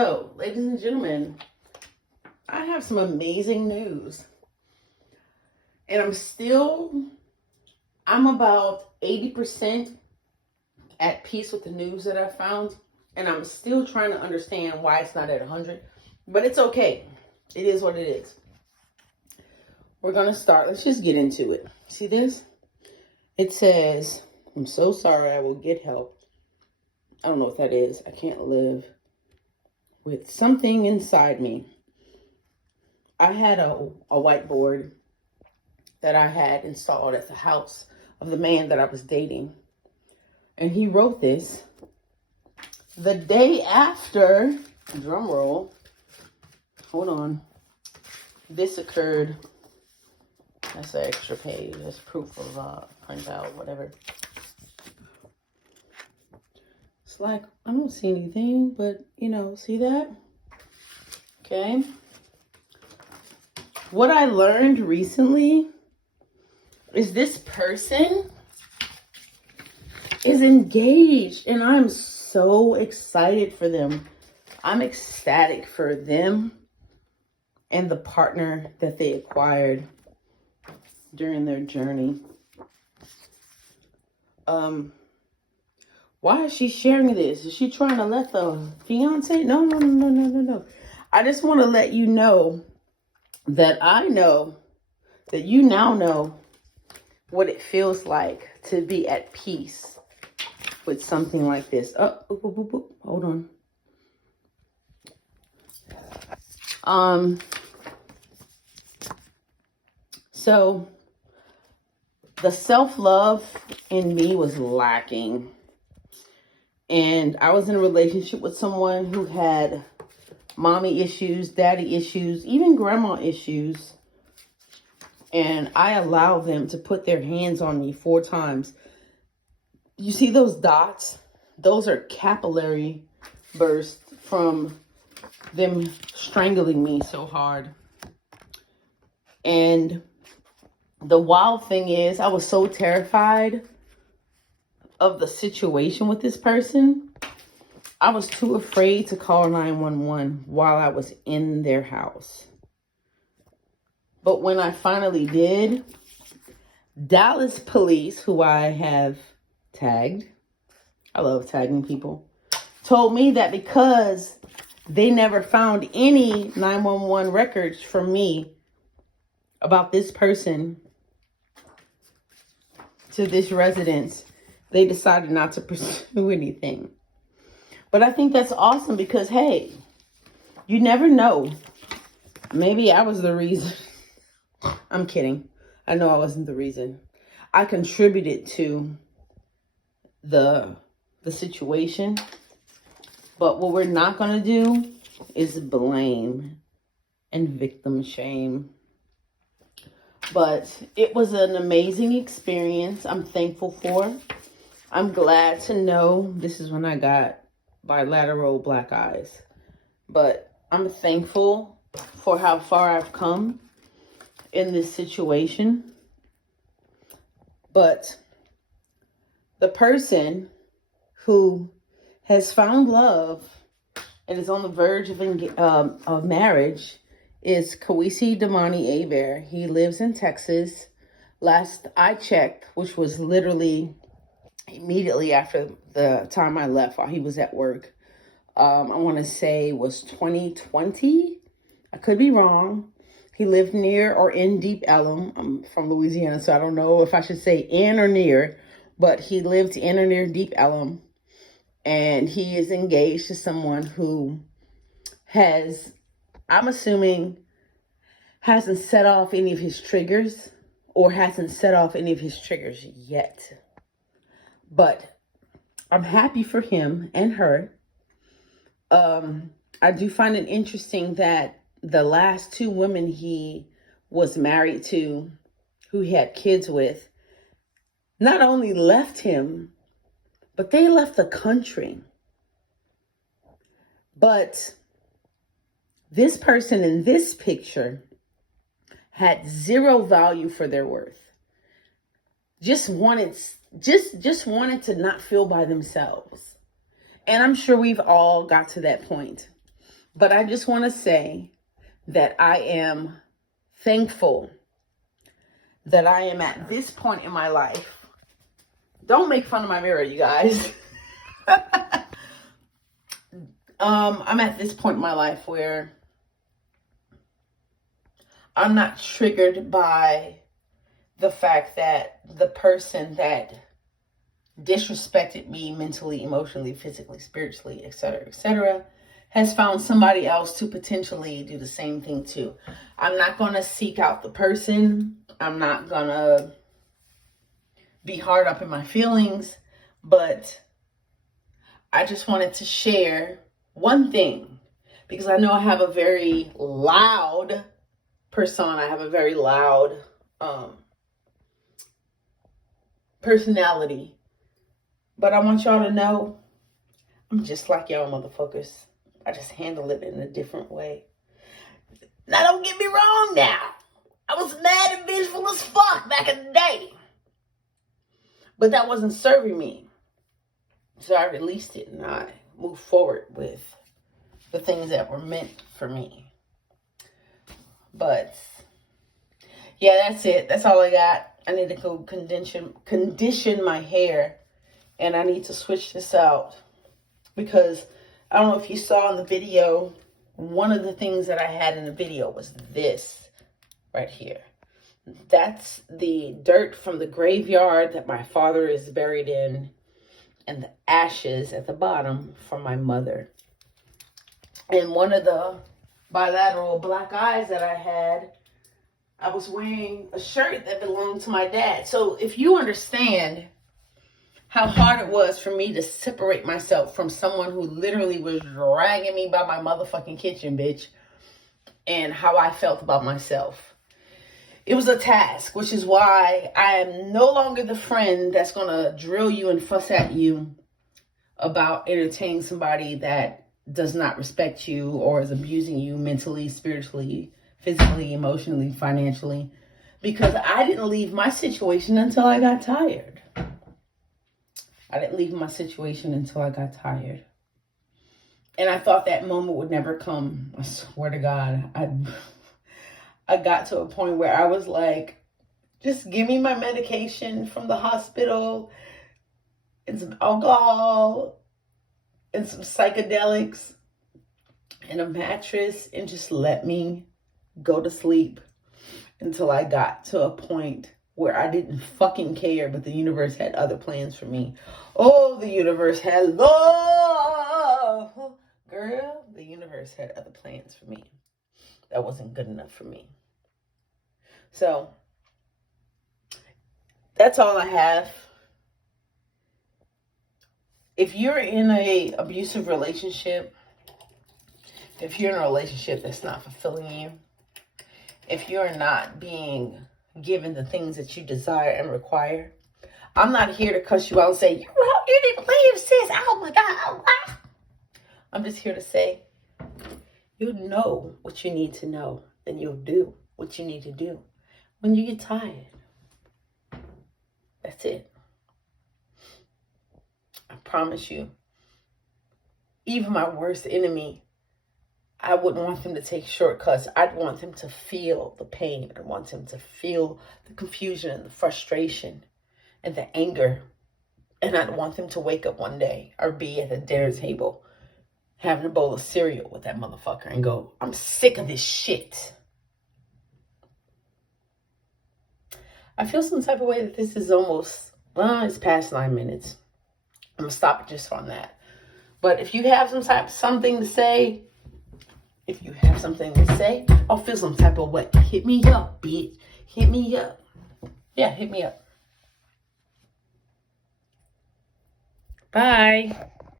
So, ladies and gentlemen, I have some amazing news. And I'm about 80% at peace with the news that I found. And I'm still trying to understand why it's not at 100. But it's okay. It is what it is. We're going to start. Let's just get into it. See this? It says, I'm so sorry, I will get help. I don't know what that is. I can't live with something inside me. I had a whiteboard that I had installed at the house of the man that I was dating. And he wrote this the day after, drum roll, hold on, this occurred. That's an extra page. That's proof of printout, whatever. It's like, I don't see anything, but, see that? Okay. What I learned recently is this person is engaged, and I'm so excited for them. I'm ecstatic for them and the partner that they acquired during their journey. Why is she sharing this? Is she trying to let the fiance? No. I just want to let you know that I know that you now know what it feels like to be at peace with something like this. Hold on. So the self-love in me was lacking. And I was in a relationship with someone who had mommy issues, daddy issues, even grandma issues. And I allowed them to put their hands on me 4 times. You see those dots? Those are capillary bursts from them strangling me so hard. And the wild thing is, I was so terrified of the situation with this person. I was too afraid to call 911 while I was in their house. But when I finally did, Dallas police, who I have tagged, I love tagging people, told me that because they never found any 911 records from me about this person to this residence, they decided not to pursue anything. But I think that's awesome because, hey, you never know. Maybe I was the reason. I'm kidding. I know I wasn't the reason. I contributed to the situation. But what we're not going to do is blame and victim shame. But it was an amazing experience. I'm thankful for. I'm glad to know this is when I got bilateral black eyes. But I'm thankful for how far I've come in this situation. But the person who has found love and is on the verge of marriage is Kwesi Abair. He lives in Texas. Last I checked, which was literally immediately after the time I left while he was at work, I want to say was 2020. I could be wrong. He lived near or in Deep Ellum. I'm from Louisiana, so I don't know if I should say in or near, but he lived in or near Deep Ellum. And he is engaged to someone who has, I'm assuming, hasn't set off any of his triggers or hasn't set off any of his triggers yet. But I'm happy for him and her. I do find it interesting that the last 2 women he was married to, who he had kids with, not only left him, but they left the country. But this person in this picture had 0 value for their worth. Just wanted to not feel by themselves. And I'm sure we've all got to that point. But I just want to say that I am thankful that I am at this point in my life. Don't make fun of my mirror, you guys. I'm at this point in my life where I'm not triggered by the fact that the person that disrespected me mentally, emotionally, physically, spiritually, etc., has found somebody else to potentially do the same thing to. I'm not going to seek out the person. I'm not going to be hard up in my feelings, but I just wanted to share one thing, because I know I have a very loud persona. I have a very loud personality. But I want y'all to know I'm just like y'all motherfuckers. I just handle it in a different way. Now, don't get me wrong now. I was mad and vengeful as fuck back in the day. But that wasn't serving me. So I released it and I moved forward with the things that were meant for me. But yeah, that's it. That's all I got. I need to go condition my hair. And I need to switch this out. Because I don't know if you saw in the video, one of the things that I had in the video was this right here. That's the dirt from the graveyard that my father is buried in, and the ashes at the bottom from my mother. And one of the bilateral black eyes that I had, I was wearing a shirt that belonged to my dad. So if you understand how hard it was for me to separate myself from someone who literally was dragging me by my motherfucking kitchen, bitch, and how I felt about myself. It was a task, which is why I am no longer the friend that's going to drill you and fuss at you about entertaining somebody that does not respect you or is abusing you mentally, spiritually, physically, emotionally, financially, because I didn't leave my situation until I got tired. I didn't leave my situation until I got tired. And I thought that moment would never come. I swear to God. I got to a point where I was like, just give me my medication from the hospital and some alcohol and some psychedelics and a mattress, and just let me go to sleep until I got to a point where I didn't fucking care, but the universe had other plans for me. Oh, the universe had love. Girl, the universe had other plans for me. That wasn't good enough for me. So, that's all I have. If you're in a abusive relationship, if you're in a relationship that's not fulfilling you, if you're not being given the things that you desire and require, I'm not here to cuss you out and say, you're wrong, you didn't leave, sis. Oh my God. I'm just here to say, you know what you need to know, and you'll do what you need to do when you get tired. That's it. I promise you, even my worst enemy, I wouldn't want them to take shortcuts. I'd want them to feel the pain. I want them to feel the confusion and the frustration and the anger. And I'd want them to wake up one day or be at a dinner table having a bowl of cereal with that motherfucker and go, I'm sick of this shit. I feel some type of way that this is almost, it's past 9 minutes. I'm going to stop it just on that. But if you have something to say, I'll feel some type of way. Hit me up, bitch. Hit me up. Yeah, hit me up. Bye.